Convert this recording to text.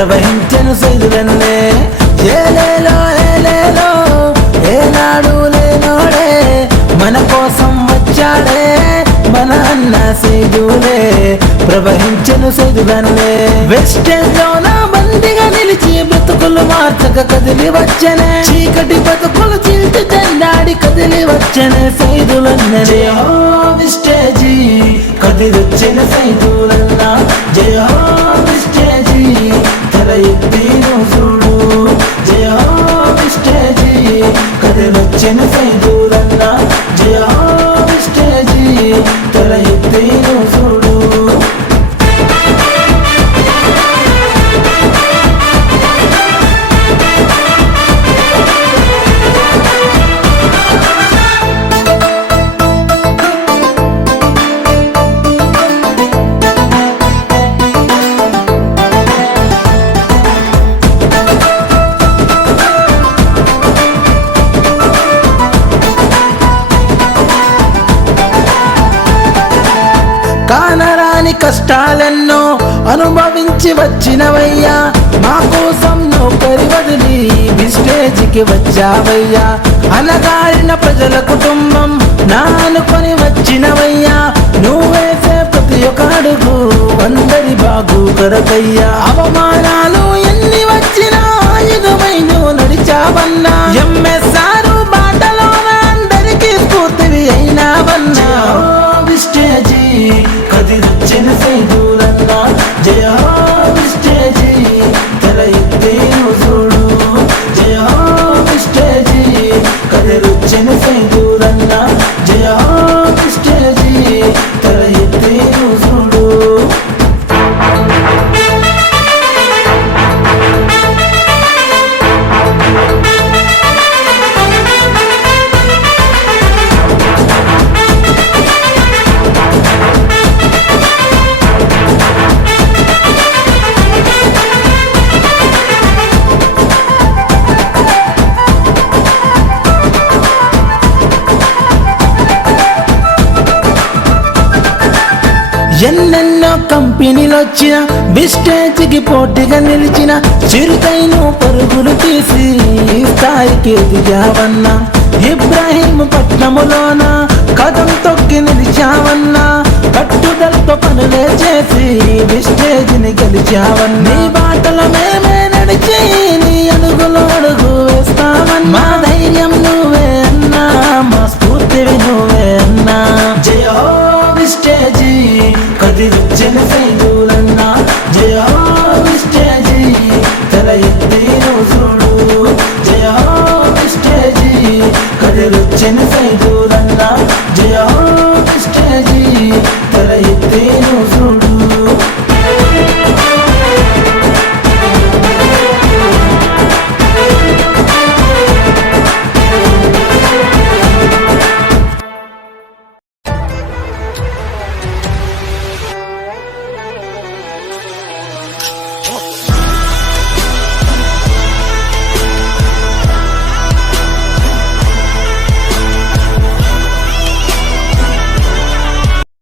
ప్రవహించెను సైదులన్నే. ఏలేలో ఏలేలో ఏనాడు లేనోడే మన కోసం వచ్చాడే మన అన్న సైదులే. ప్రవహించెను సైదులన్నే. వెస్టేజ్ లోన బందిగా నిలిచి బ్రతుకులు మార్చక కదిలి వచ్చనే. చీకటి బతుకులు చీల్చి చెండాడి కదిలి వచ్చనే సైదులన్నే. జయ హో వెస్టేజీ కదిలొచ్చిన సైదులన్న. జయ హో వెస్టేజీ తల ఎత్తి నువ్వు చూడు. జయ హో వెస్టేజీ కదిలొచ్చిన సైదులన్న. జయ హో వెస్టేజీ తల ఎత్తి నువ్వు చూడు. కానరాని కష్టాలెన్నో అనుభవించి వచ్చినవయ్యా. మా కోసం నౌకరి వదిలి విస్టేజ్కి వచ్చావయ్యా. అనగారిన ప్రజల కుటుంబం నా అనుకొని వచ్చినవయ్యా. నువ్వేసే ప్రతి ఒక్క అడుగు అందరి బాగు కొరకయ్యా. అవమానాలు ఎన్ని వచ్చినా ఆయుధమై నువ్వు నడిచావన్నా. ఎంఎస్ఆర్ బాటలోన అందరికీ స్ఫూర్తివి అయినావన్నా. విస్టేజీ కదిలొచ్చిన సైదులన్న. జయ హో విస్టేజీ తల ఎత్తి నువ్వు చూడు. జయ హో విస్టేజీ కదిలొచ్చిన సైదులన్న. జయ హో విస్టేజీ తల ఎత్తి నువ్వు చూడు. ఎన్నెన్నో కంపెనీలు వచ్చిన విస్టేజ్కి పోటీగా నిలిచిన చిరుతైను పరుగులు తీసి స్థాయికి ఎదిగావన్నా. ఇబ్రాహీంపట్నములోన కదం తొక్కి నిలిచావన్నా. పట్టుదలతో పనులే చేసి విస్టేజ్ని గెలిచావన్నా. నీ బాటలో మేమే నడిచి నీ అడుగులో అడుగు వేస్తామన్నా. మా ధైర్యం నువ్వే అన్నా, మా స్ఫూర్తివి నువ్వే అన్నా. జయ హో విస్టేజీ కదిలొచ్చిన